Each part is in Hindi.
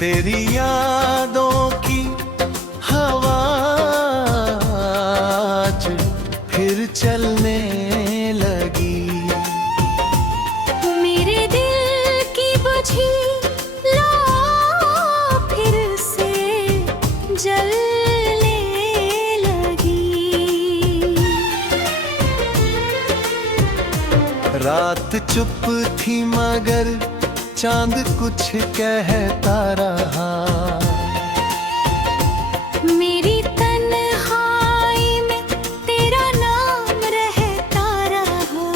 तेरी यादों की हवा आज फिर चलने लगी। मेरे दिल की बुझी लो फिर से जलने लगी। रात चुप थी मगर चांद कुछ कहता रहा। मेरी तन्हाई में तेरा नाम रहता रहा।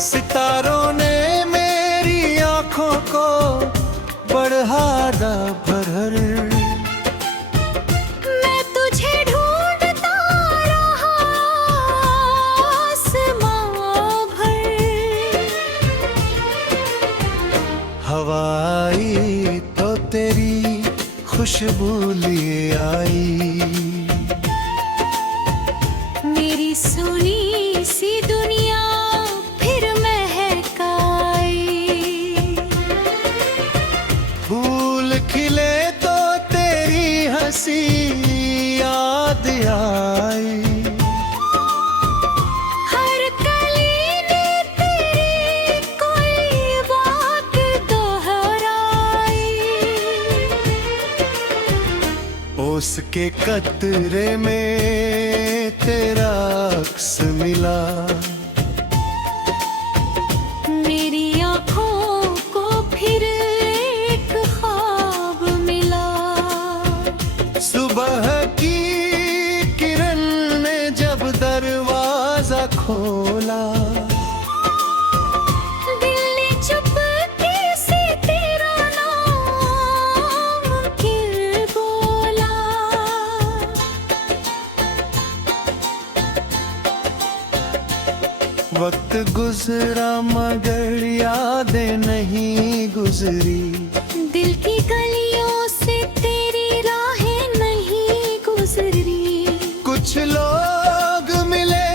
सितारों ने मेरी आंखों को बढ़ाया भर। मैं तुझे ढूंढता रहा आसमां भर। हवा आई तो तेरी खुशबू लिए आई। मेरी सुनी सी दुनिया फिर महकाई। फूल खिले तो तेरी हंसी याद आई। हर कली ने तेरी कोई बात दोहराई। ओस के कतरे में तेरा अक्स मिला। मेरी आँखों को फिर एक ख्वाब मिला। सुबह की किरण ने जब दरवाजा खोला। दिल ने चुपके से तेरा नाम फिर बोला। वक्त गुजरा मगर यादें नहीं गुजरी। दिल की गलियों से तेरी राहें नहीं गुजरी। कुछ लोग मिले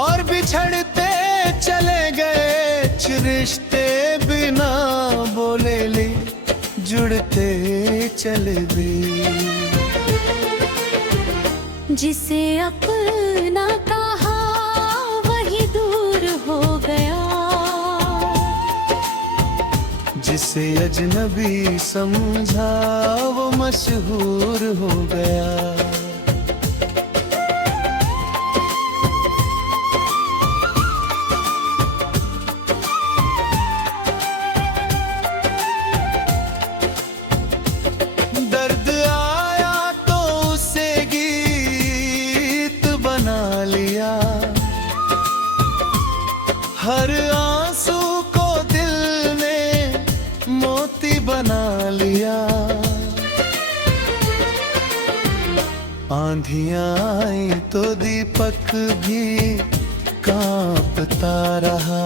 और बिछड़ते चले गए। रिश्ते बिना बोले ले जुड़ते चले गए। जिसे अपना कहा वही दूर हो गया। जिसे अजनबी समझा वो मशहूर हो गया। दर्द आया तो उसे गीत बना लिया। हर आंसू को दिल ने मोती बना लिया। आंधियां आई तो दीपक भी कांपता रहा।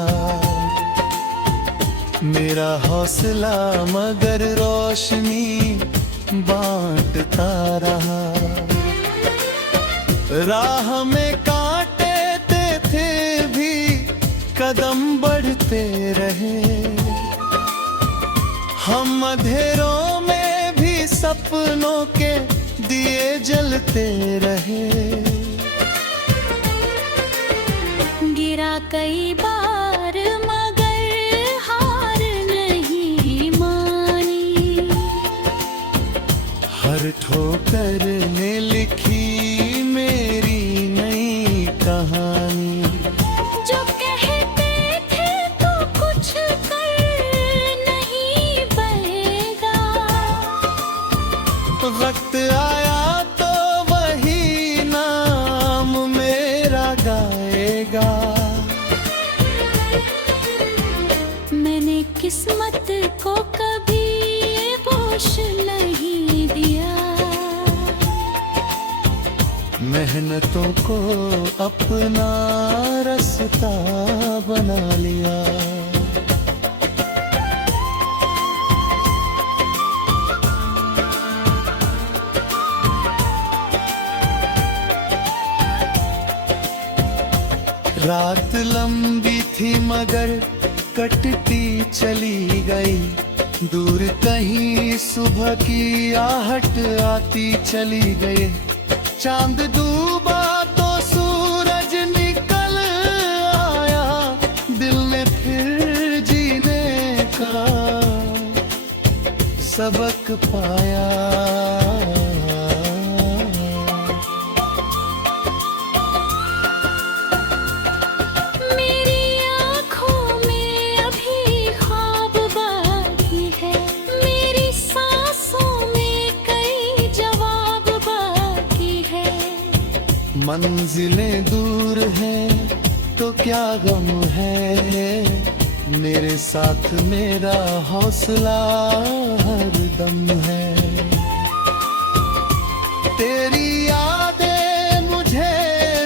मेरा हौसला मगर रोशनी बांटता रहा। राह में कांटे थे भी कदम बढ़ते रहे। हम अंधेरों में भी सपनों के दिए जलते रहे। गिरा कई बार मगर हार नहीं मानी। हर ठोकर ने लिखी मेरी नई कहानी। जो कहते थे तो कुछ कर नहीं पाएगा। वक्त आया तो वही नाम मेरा गाएगा। मैंने किस्मत को कभी बोझ नहीं दिया। मेहनतों को अपना रास्ता बना लिया। रात लंबी थी मगर कटती चली गई, दूर कहीं सुबह की आहट आती चली गई। चांद डूबा तो सूरज निकल आया, दिल ने फिर जीने का सबक पाया। मंजिलें दूर हैं तो क्या गम है, मेरे साथ मेरा हौसला हरदम है। तेरी यादें मुझे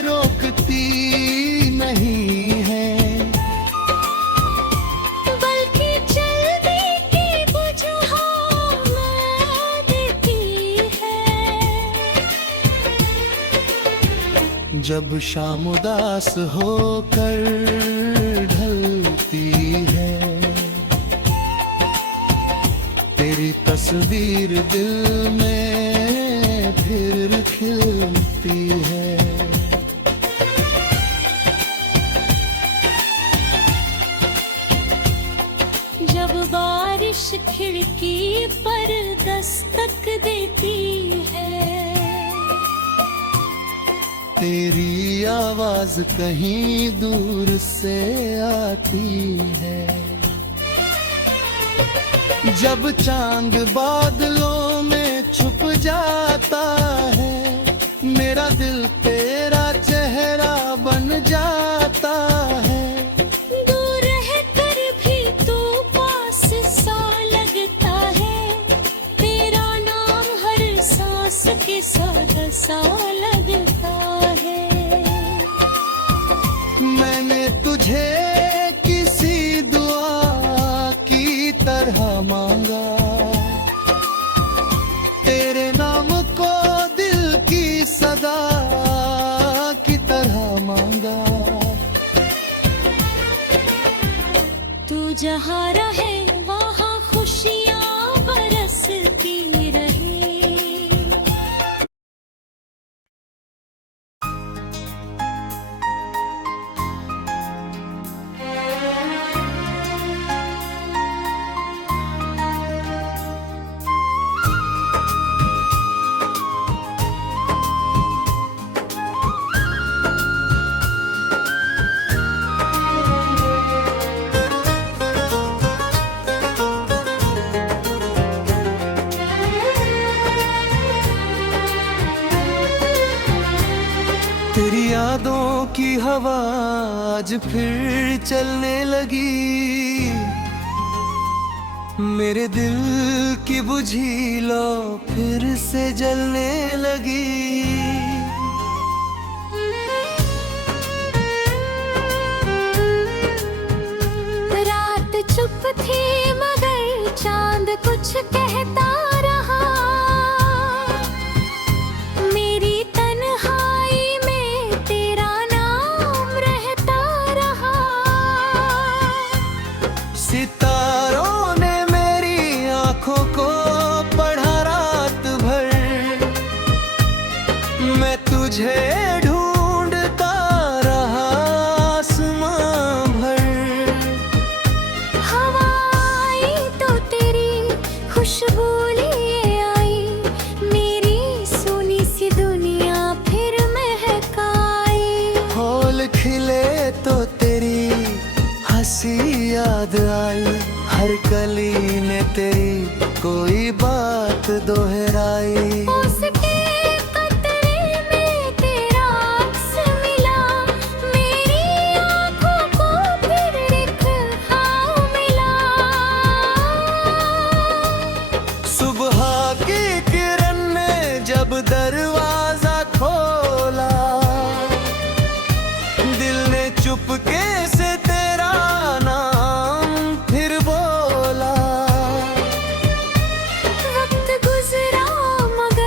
रोकती नहीं है, बल्कि जल्दी की बुझाओ देती है। जब शाम उदास होकर ढलती है, तेरी तस्वीर दिल में फिर खिलती है। जब बारिश खिड़की पर दस्तक देती है, तेरी आवाज कहीं दूर से आती है। जब चांद बादलों में छुप जाता है, मेरा दिल तेरा चेहरा बन जाता है। दूर रहकर भी तू पास सा लगता है, तेरा नाम हर सांस के साथ सा लगता है। मैंने तुझे किसी दुआ की तरह मांगा, तेरे नाम को दिल की सदा की तरह मांगा। तू जहाँ रहे वहाँ खुशियाँ बरसती रहे। तेरी यादों की हवा आज फिर चलने लगी, मेरे दिल की बुझी लो फिर से जलने लगी। रात चुप थी मगर चांद कुछ कहता रहा, मेरी तन्हाई में तेरा नाम रहता रहा। सितारों ने मेरी आंखों को पढ़ा रात भर, मैं तुझे ढूंढता रहा आसमां भर। हवा आई तो तेरी खुशबू लिए आई, मेरी सोनी सी दुनिया फिर महकाई। फूल खिले तो तेरी हंसी याद आई, हर कली ने तेरी कोई बात दोहराई। उसके कतरे में तेरा अक्स मिला, मेरी आँखों को फिर एक ख्वाब मिला। सुबह की किरण ने जब दरवाजा खोला, दिल ने चुपके से तेरा नाम फिर बोला। वक्त गुजरा मगर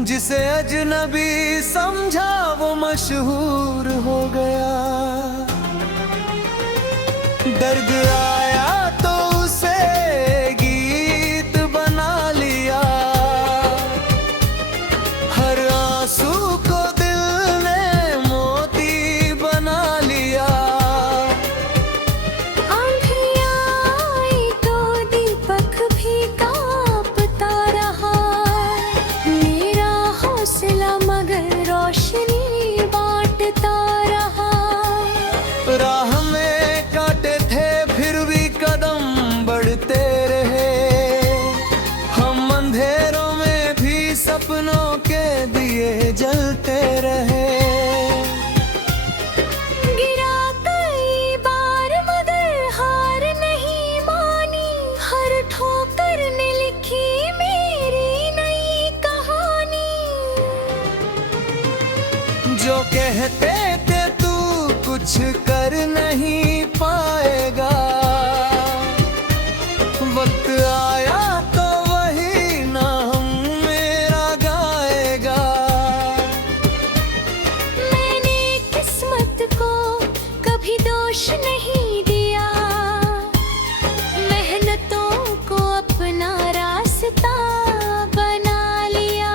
जिसे अजनबी समझा वो मशहूर हो गया। दर्द आया तो उसे गीत बना लिया, हर आंसू को दिल ने मोती बना लिया। आंधियाँ आई तो दीपक भी कांपता रहा, मेरा हौसला मगर रोशनी बांटता रहा। राह में कांटे थे फिर भी कदम बढ़ते रहे, हम अंधेरों में भी सपनों के दिए जलते रहे। गिरा कई बार मगर हार नहीं मानी, हर ठोकर ने लिखी मेरी नई कहानी। जो कहते थे तू कुछ कर नहीं पाएगा, वक्त आया तो वही नाम मेरा गाएगा। मैंने किस्मत को कभी दोष नहीं दिया, मेहनतों को अपना रास्ता बना लिया।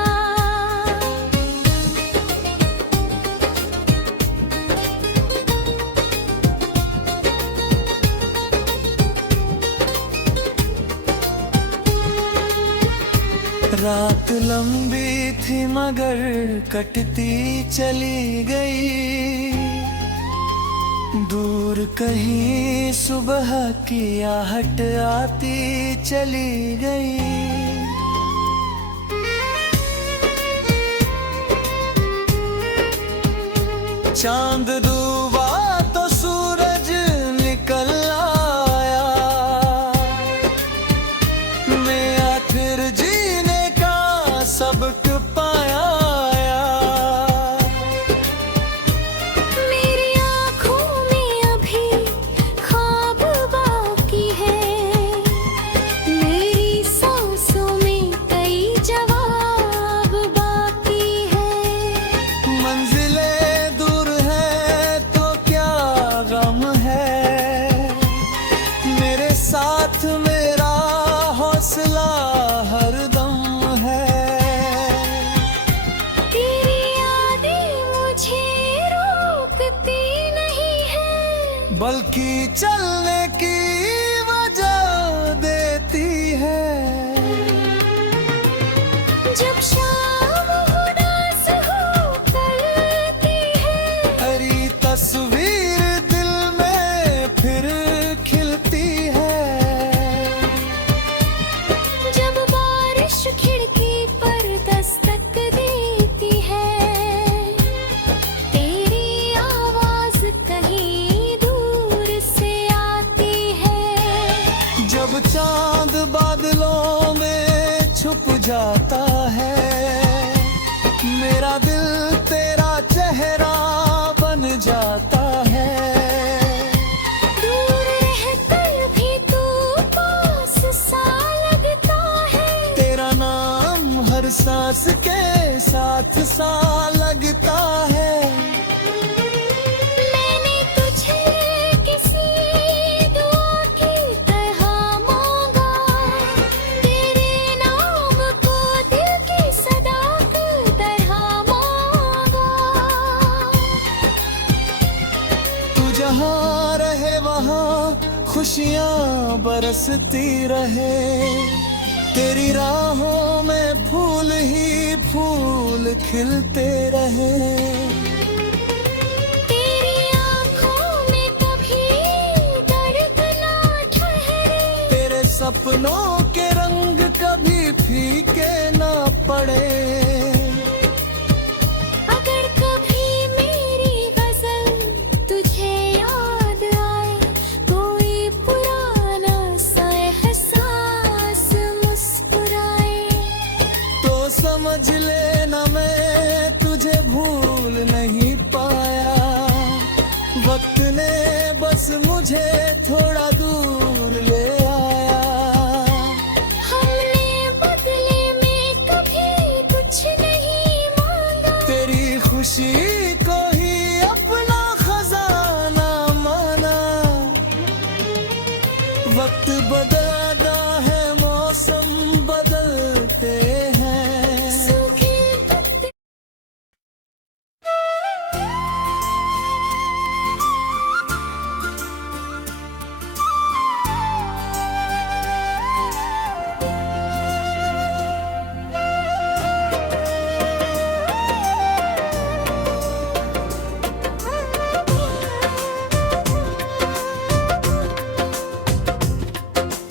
रात लंबी थी मगर कटती चली गई, दूर कहीं सुबह की आहट आती चली गई। चांद डूबा तो सूरज निकल आया, मैं आखिर जीने का सबक पाया। मेरी आँखों में अभी ख्वाब बाकी है, मेरी सांसों में कई जवाब बाकी है। मंजिलें दूर है तो क्या गम है, मेरे साथ मेरा हौसला हरदम है। तेरी यादें मुझे रोकती नहीं है, बल्कि चलने की वजह देती है। जब शाम उदास हो करती है, हरी तस्वीर दिल में फिर खिलती है। जब बारिश खिड़की पर दस्तक देती है, तेरी आवाज कहीं दूर से आती है। जब चांद बादलों में छुप जाता है, मेरा दिल तेरा चेहरा बन जाता है। दूर रहकर भी तू पास सा लगता है, तेरा नाम हर सांस के साथ सा लगता है। मैंने तुझे किसी दुआ की तरह मांगा, तेरे नाम को दिल की सदा की तरह मांगा। तू जहाँ रहे वहाँ खुशियाँ बरसती रहे, तेरी राहों में फूल ही फूल खिलते रहे। तेरी आँखों में कभी दर्द ना ठहरे, तेरे सपनों के रंग कभी फीके ना पड़े। अगर कभी मेरी गजल तुझे याद आए, कोई पुराना सा एहसास मुस्कुराए, तो समझ लेना मैं तुझे भूल नहीं पाया। वक्त ने बस मुझे थोड़ा दूर ले आया। खुशी को ही अपना खजाना माना। वक्त बदलता है, मौसम बदलते हैं। सूखे पत्ते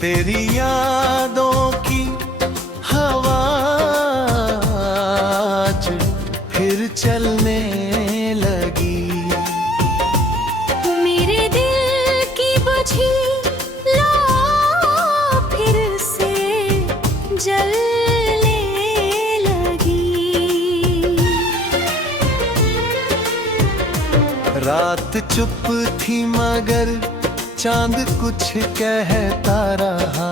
तेरी यादों की हवा आज फिर चलने लगी। मेरे दिल की बुझी लो फिर से जलने लगी। रात चुप थी मगर चांद कुछ कहता रहा।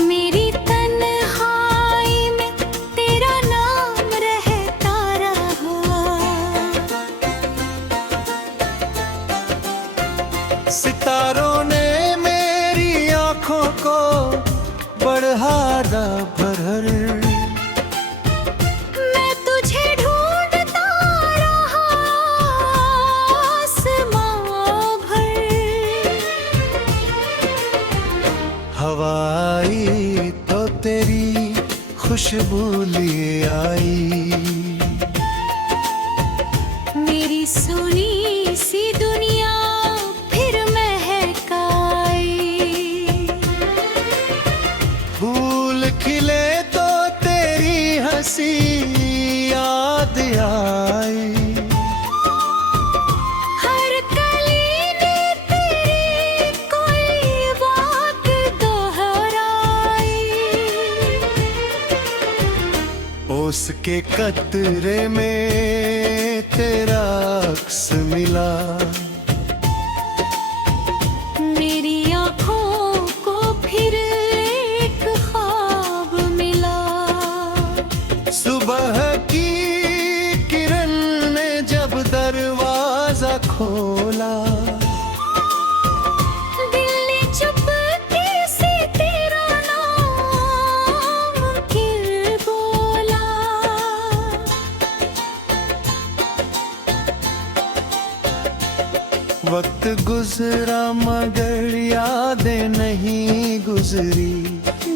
मेरी तन्हाई में तेरा नाम रहता रहा। सितारों ने मेरी आंखों को बढ़ाया भर। मैं तुझे ढूंढता रहा आसमां भर। हवा आई तो तेरी खुशबू लिए आई। मेरी सुनी सी दुनिया फिर महकाई। फूल खिले तो तेरी हंसी याद आई। हर कली ने तेरी कोई बात दोहराई। ओस के कतरे में तेरा अक्स मिला। मेरी आँखों को फिर एक ख्वाब मिला। सुबह की किरण ने जब दरवाजा खोला। दिल ने चुपके से तेरा नाम फिर बोला। वक्त गुजरा मगर यादें नहीं गुजरी।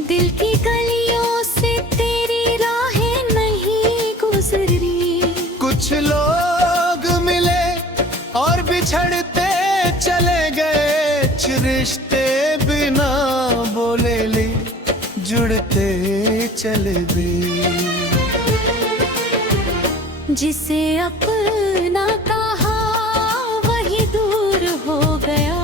दिल की गलियों से तेरी राहें नहीं गुजरी। कुछ लोग मिले और बिछड़ते चले गए। रिश्ते बिना बोले ले जुड़ते चले गए। जिसे अपना कहा वही दूर हो गया।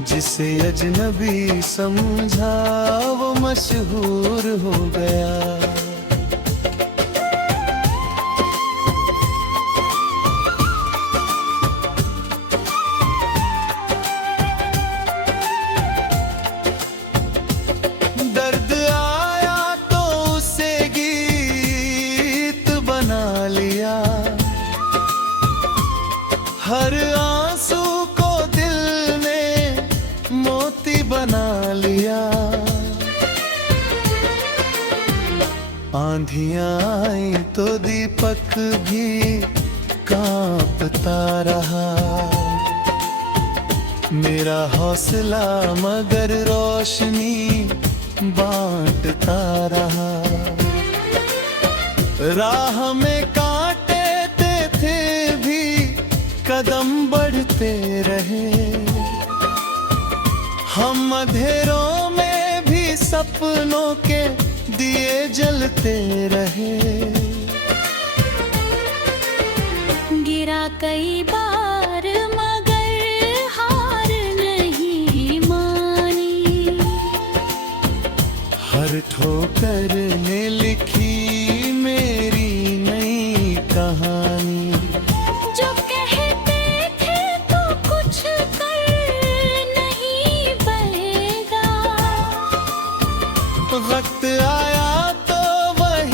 जिसे अजनबी समझा वो मशहूर हो गया। दर्द आया तो उसे गीत बना लिया। हर आंसू को दिल ने मोती बना लिया। आंधियां आई तो दीपक भी कांपता रहा। मेरा हौसला मगर रोशनी बांटता रहा। राह में कांटे थे भी कदम बढ़ते रहे। हम अंधेरों में भी सपनों के दिए जलते रहे। गिरा कई बार मगर हार नहीं मानी। हर ठोकर ने लिखी मेरी नई कहानी। जो कहते थे तो कुछ कर नहीं बनेगा। वक्त आया तो वही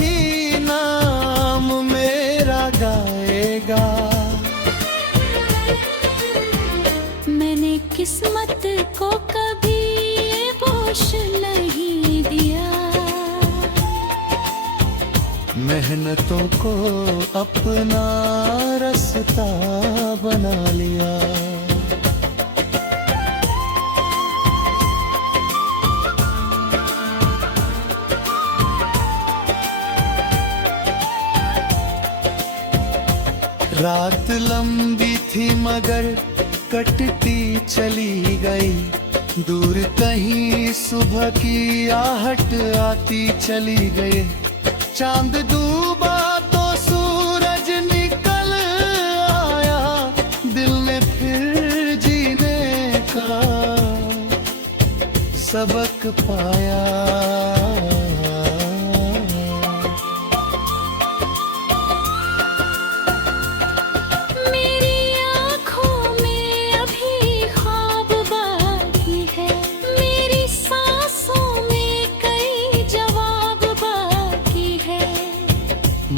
मेहनतों को अपना रास्ता बना लिया। रात लंबी थी मगर कटती चली गई, दूर कहीं सुबह की आहट आती चली गई। चांद डूबा तो सूरज निकल आया, दिल में फिर जीने का सबक पाया।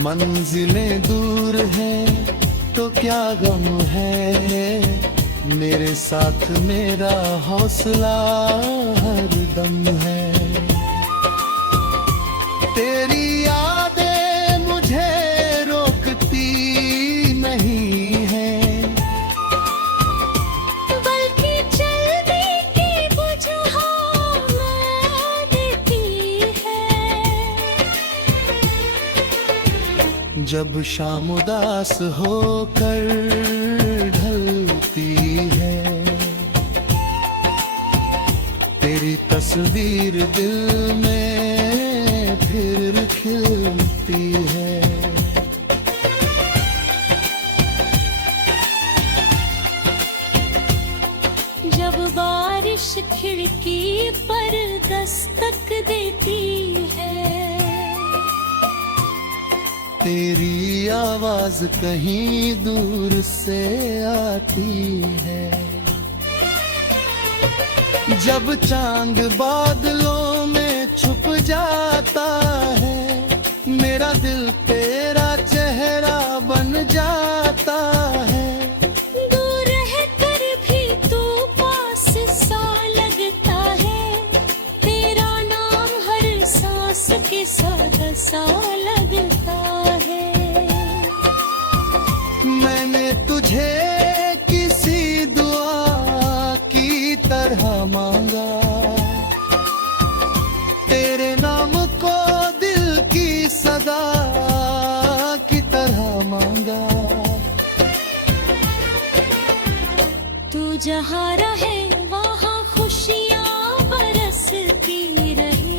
मंजिलें दूर हैं तो क्या गम है, मेरे साथ मेरा हौसला हरदम है। तेरी यादें मुझे रोकती नहीं है, बल्कि जल्दी की बुझाओ मैं देती है। जब शाम उदास होकर ढलती है, तेरी तस्वीर दिल में फिर खिलती है। जब बारिश खिड़की पर दस्तक देती है, तेरी आवाज कहीं दूर से आती है। जब चांद बादलों में छुप जाता है, मेरा दिल तेरा चेहरा बन जाता है। दूर रहकर भी तू पास सा लगता है, तेरा नाम हर सांस के साथ सा लगता है। मैंने तुझे किसी दुआ की तरह मांगा, तेरे नाम को दिल की सदा की तरह मांगा। तू जहाँ रहे वहाँ खुशियाँ बरसती रही।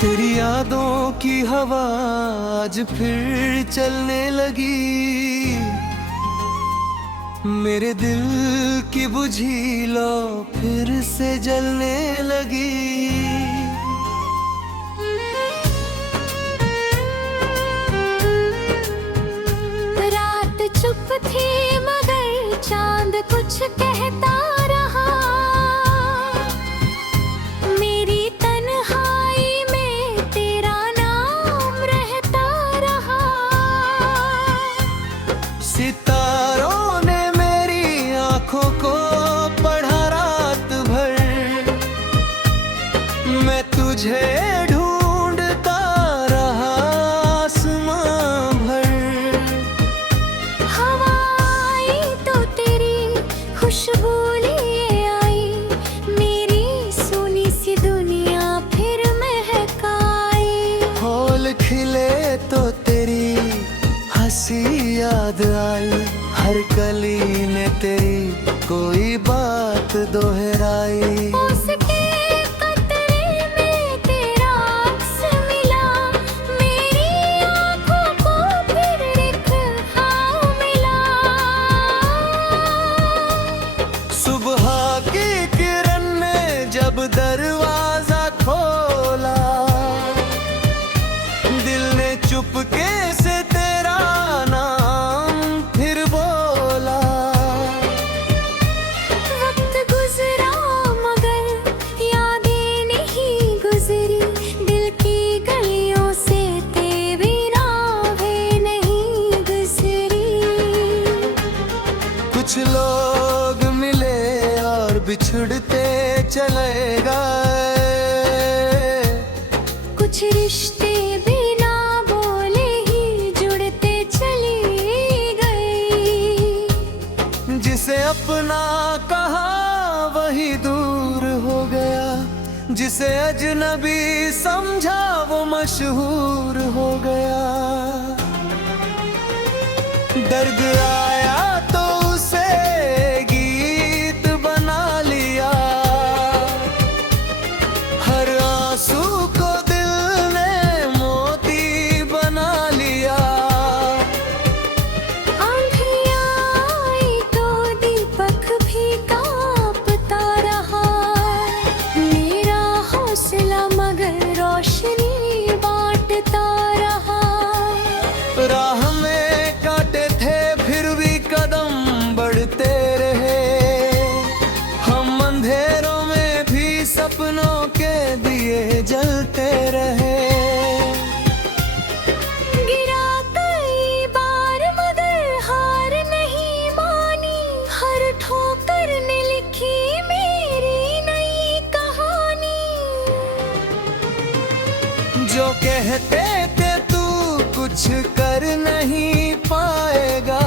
तेरी यादों की हवा आज फिर चलने लगी, मेरे दिल की बुझी लो फिर से जलने लगी। रात चुप थी मगर चांद कुछ कहता रहा, मेरी तन्हाई में तेरा नाम रहता रहा। सितारों ने मेरी आंखों को पढ़ा रात भर, मैं तुझे ढूंढता रहा आसमां भर। हवा आई तो तेरी खुशबू लिए आई, मेरी सोनी सी दुनिया फिर महकाई। फूल खिले तो तेरी हंसी याद आई, हर कली ने तेरी कोई बात दोहराई। उसके कतरे में तेरा अक्स मिला, मेरी आँखों को फिर एक हाँ मिला। सुबह की किरण ने जब दरवाजा खोला, अपना कहा वही दूर हो गया, जिसे अजनबी समझा वो मशहूर हो गया। दर्द आया तो उसे गीत बना लिया, हर आंसू को दिल ने मोती बना लिया। आंधियाँ आई तो दीपक भी कांपता रहा, मेरा हौसला मगर रोशनी बांटता रहा। राह में कांटे थे फिर भी कदम बढ़ते रहे, हम अंधेरों में भी सपनों के दिए जलते रहे। गिरा कई बार मगर हार नहीं मानी, हर ठोकर ने लिखी मेरी नई कहानी। जो कहते थे तू कुछ कर नहीं पाएगा,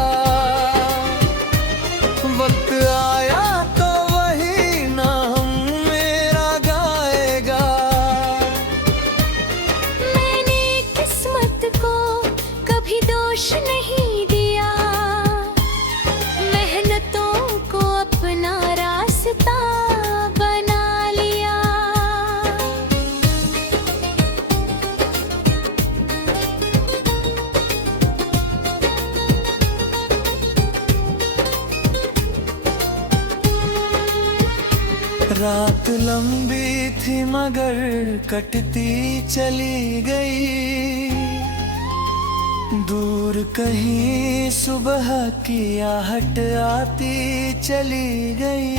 वक्त आया तो वही नाम मेरा गाएगा। मैंने किस्मत को कभी दोष नहीं दिया, मेहनतों को अपना रास्ता बना लिया। रात लंबी थी मगर कटती चली गई, दूर कहीं सुबह की आहट आती चली गई।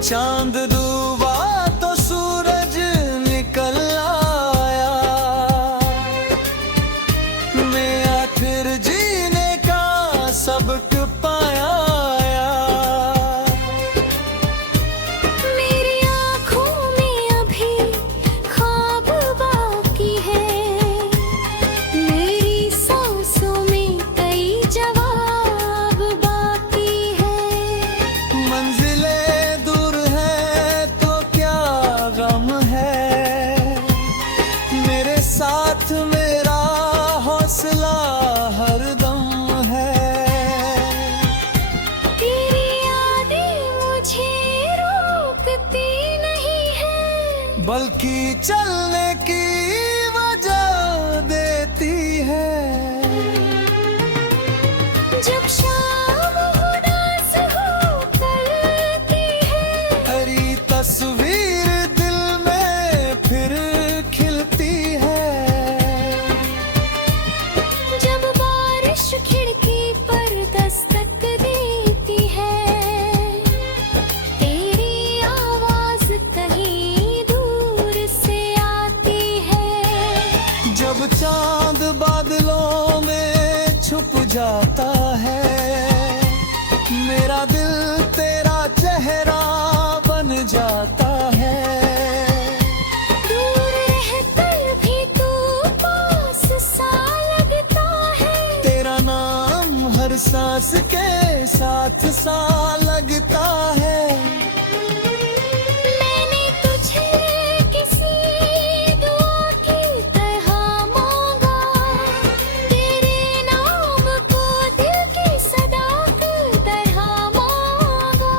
चांद डूबा तो सूरज निकल आया, मैं आखिर जीने का सबक पाया। मेरी आँखों में अभी ख्वाब बाकी है, मेरी सांसों में कई जवाब बाकी है। मंजिलें दूर है तो क्या गम है, मेरे साथ मेरा हौसला हरदम है। तेरी यादें मुझे रोकती नहीं है, बल्कि चलने की वजह देती है। जब शाम उदास होकर आती है, हरी तस्वीर दिल में फिर खिलती है। जब बारिश खिड़की पर दस्तक देती है, तेरी आवाज कहीं दूर से आती है। जब चांद बादलों में छुप जाता है, मेरा दिल तेरा चेहरा बन जाता है। दूर रहकर भी तू पास सा लगता है, तेरा नाम हर सांस के साथ सा लगता है। मैंने तुझे किसी दुआ की तरह मांगा, तेरे नाम को दिल की सदा की तरह मांगा।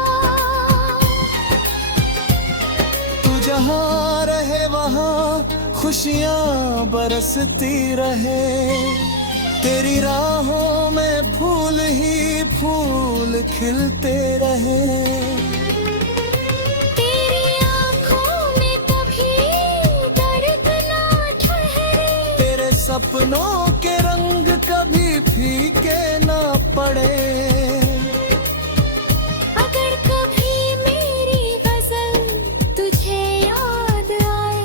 तू जहाँ रहे वहाँ खुशियाँ बरसती रहे, तेरी राहों में फूल ही फूल खिलते रहे। तेरी आँखों में कभी दर्द ना ठहरे, तेरे सपनों के रंग कभी फीके ना पड़े। अगर कभी मेरी गजल तुझे याद आए,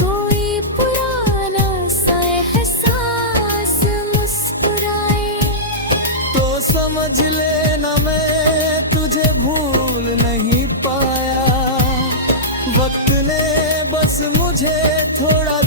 कोई पुराना सा एहसास मुस्कुराए, तो समझ लेना मैं तुझे भूल नहीं पाया। वक्त ने बस मुझे थोड़ा